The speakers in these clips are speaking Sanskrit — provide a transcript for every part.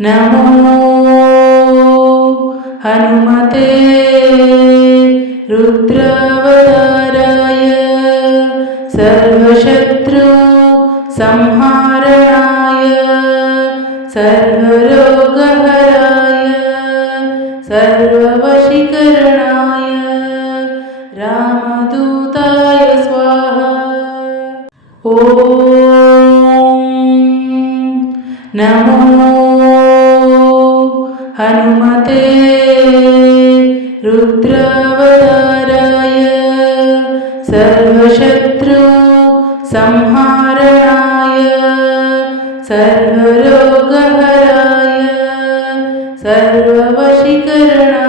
नमो हनुमते रुद्रवराय सर्ववशीकरणाय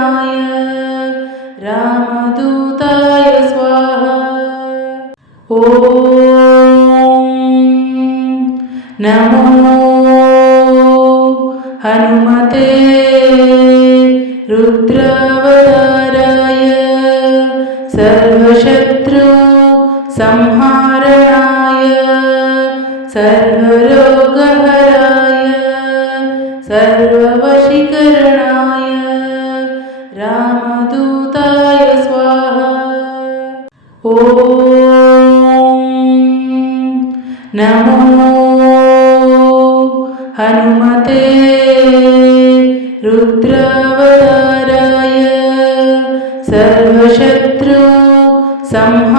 सर्वशत्रु संहारणाय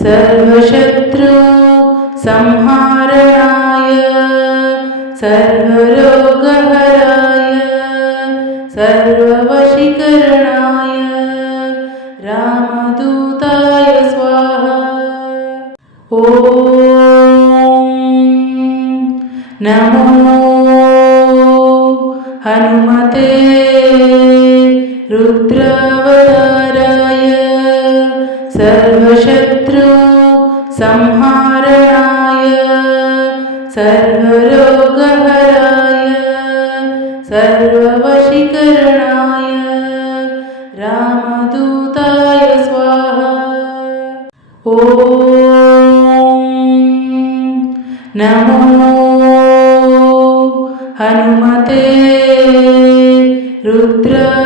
सर्वशत्रु संहारणाय सर्वरोगहराय सर्ववशीकरणाय रामदूताय स्वाहा। ॐ नमो हनुमते रुद्रवराय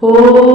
Oh.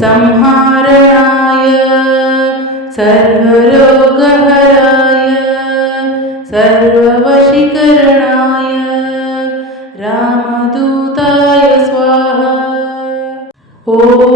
संहारणाय सर्वरोगहराय सर्ववशीकरणाय रामदूताय स्वाहा। ॐ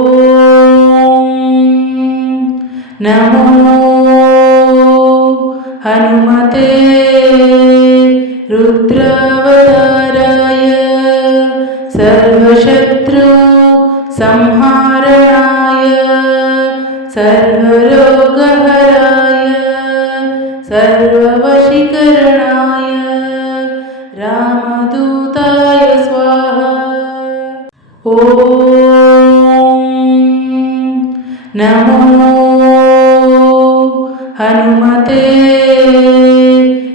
हनुमते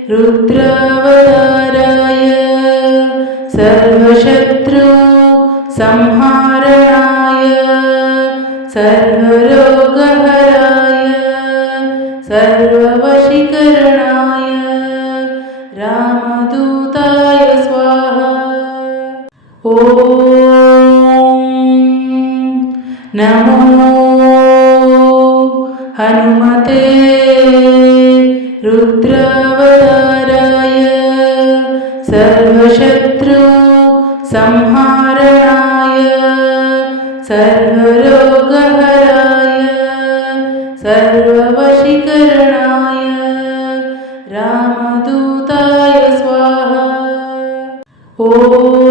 रुद्रवद रामदूताय स्वाहा। ॐ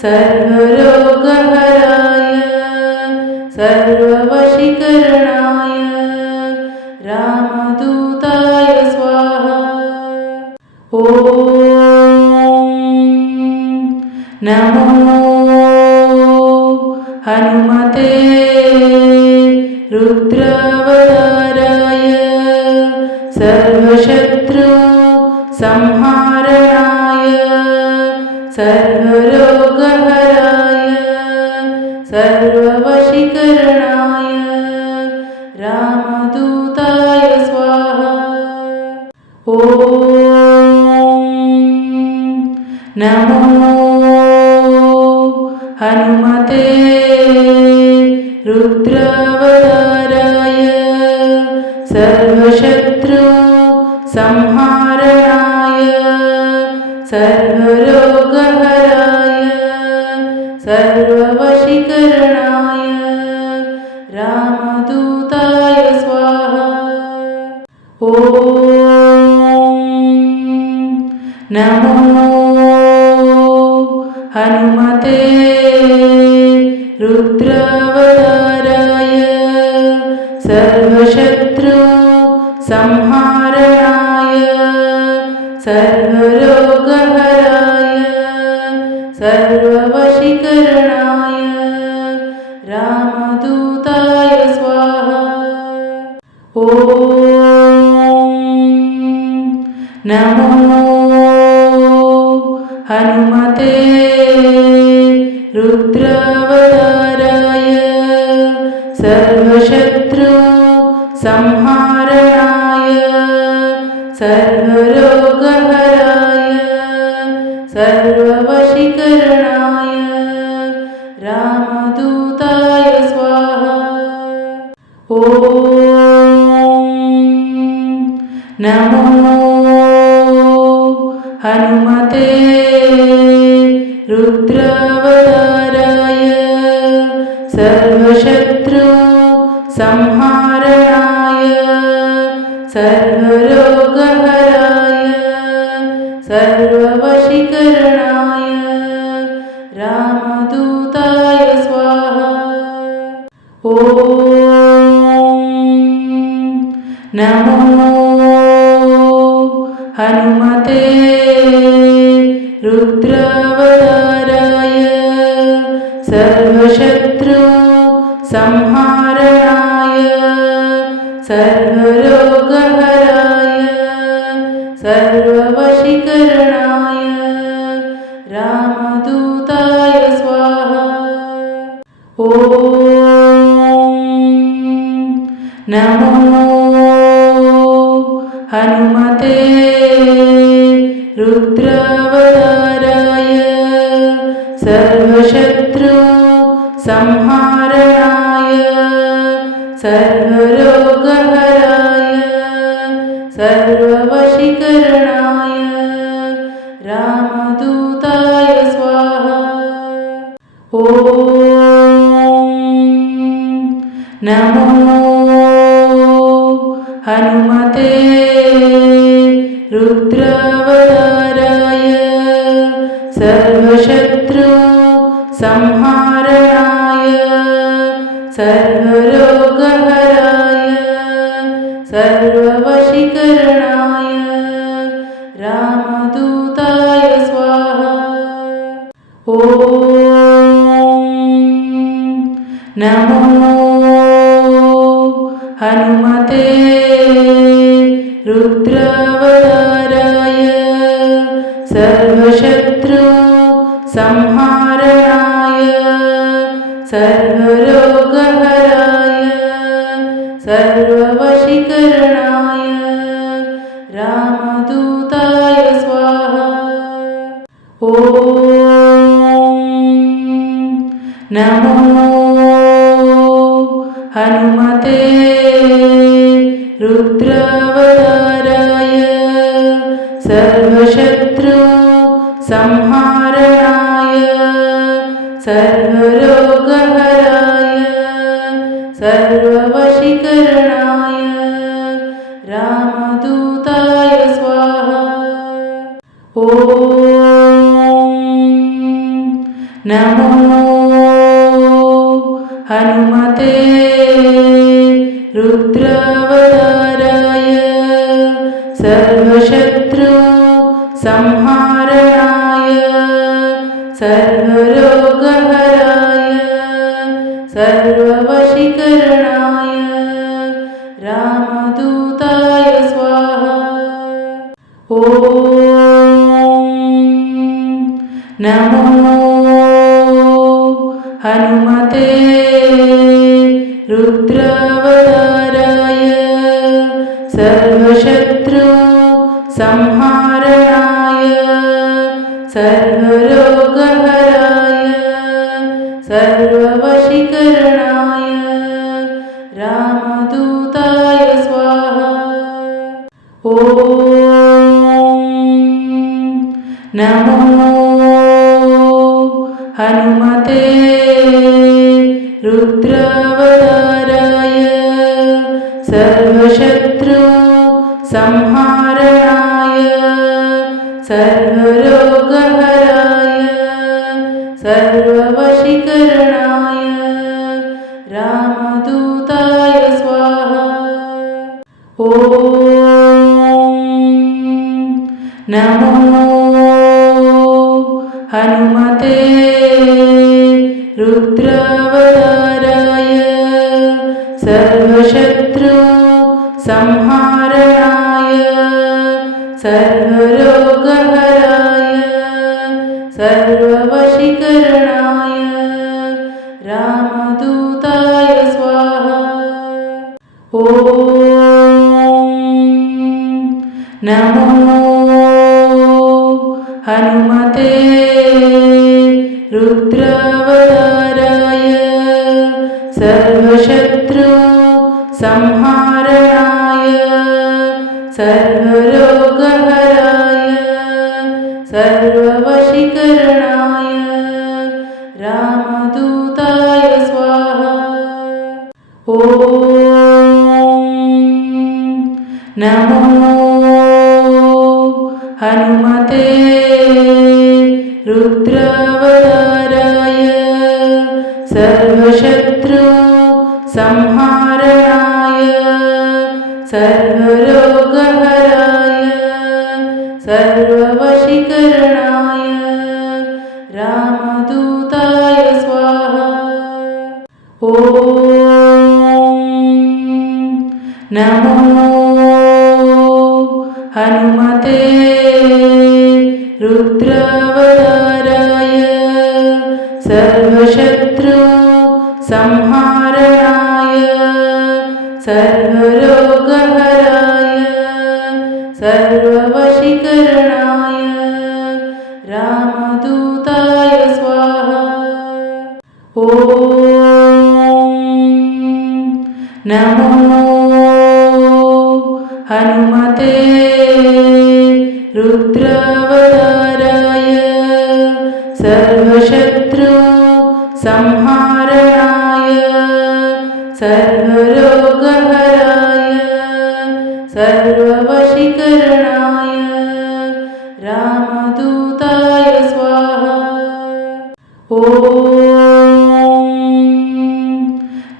सर्वरो ते रुद्रावताराय सर्वशत्रु संहारणाय सर्वरोगहराय सर्ववशीकरणाय रामदूताय स्वाहा। ॐ ॐ नमो हनुमते रुद्रावताराय सर्वशत्रु संहारणाय सर्व सर्वरोगहराय सर्ववशीकरणाय रामदूताय स्वाहा। ॐ रुद्रावताराय सर्वशत्रु संहारणाय सर्व संहारणाय सर्वरोगहराय सर्ववशीकरणाय रामदूताय स्वाहा। ॐ नमो Отца నమో హనుమతే రుద్ర सर्ववशीकरणाय रामदूताय स्वाहा। ॐ सर्वशत्रु संहारणाय सर्वरोगः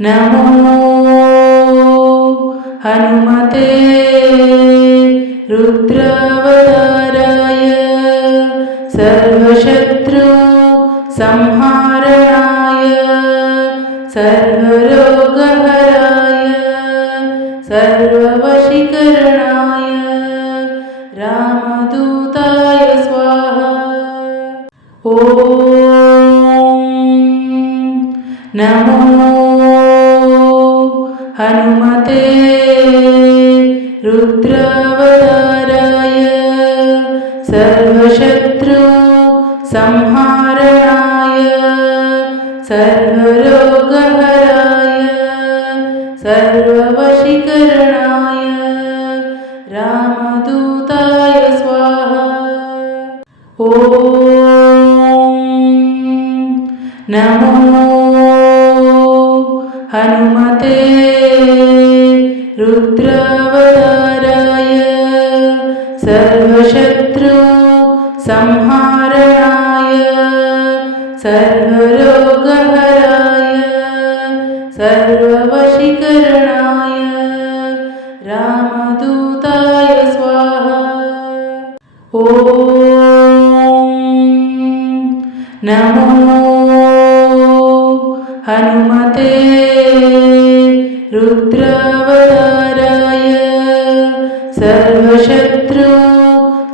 నమో హనుమతే రుద్ర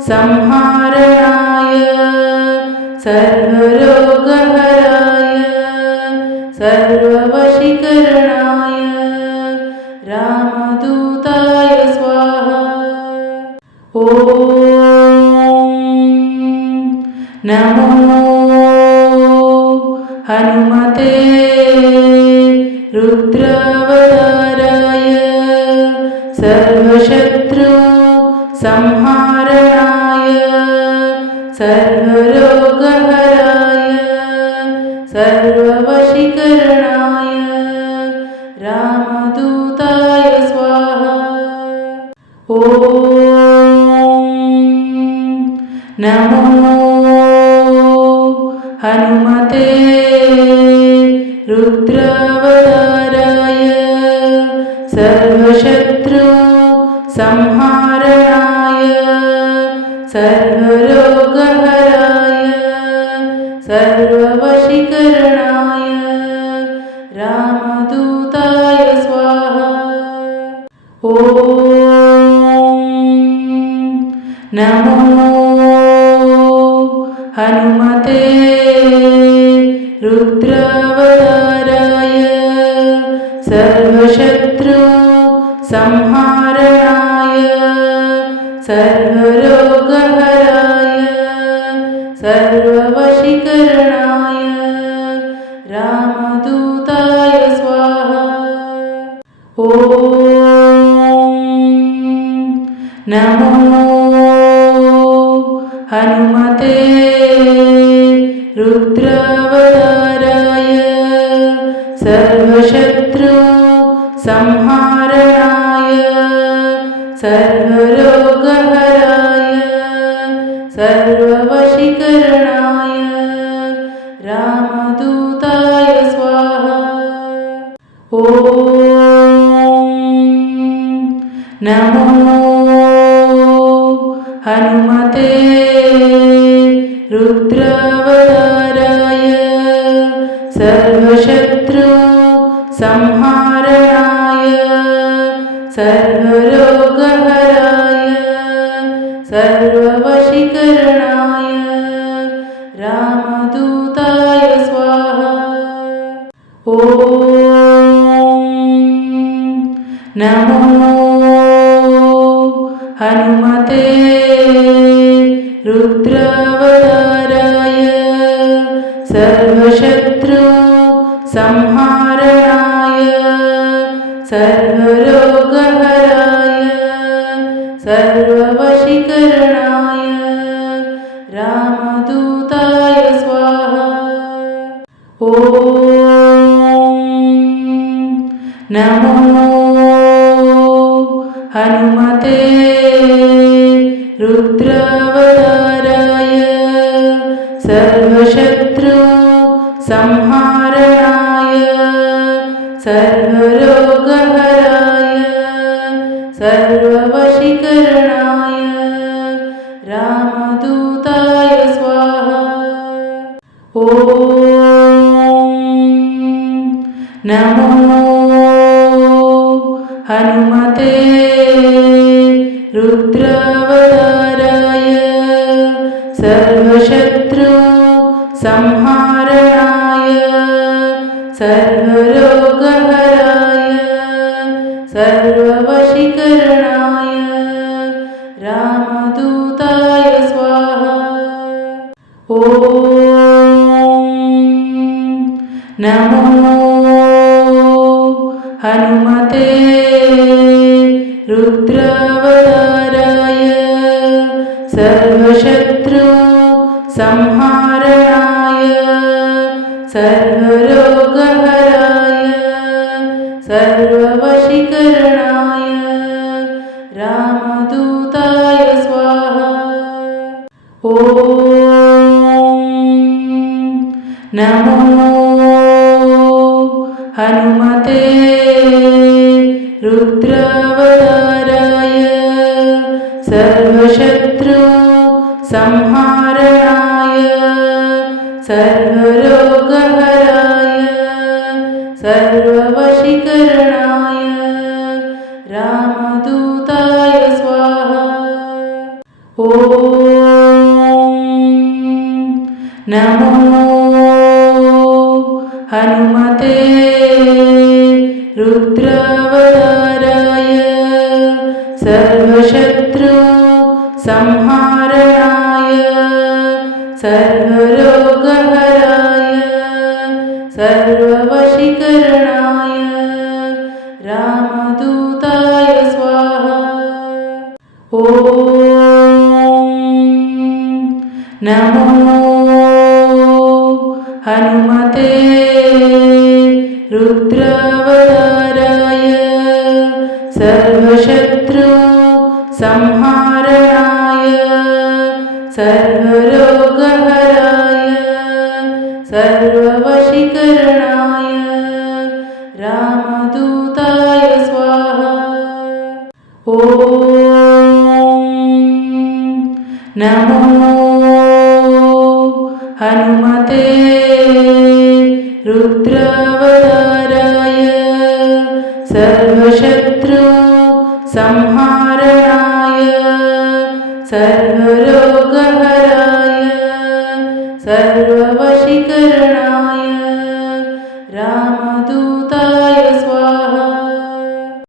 संहारणाय सर्वरोगहराय सर्ववशीकरण हनुमते ब्रह्मदूताय स्वाहा ॐ नमो हनुमते सर्वरोगहराय सर्व Rudra. ॐ नमो हनुमते सर्वरोगहराय सर्ववशीकरणाय रामदूताय स्वाहा। ॐ नम सर्ववशीकरणाय रामदूताय स्वाहा। ॐ नमो हनुमते रुद्रावताराय सर्वशत्रु संह सर्ववशीकरणाय रामदूताय स्वाहा। ॐ नमो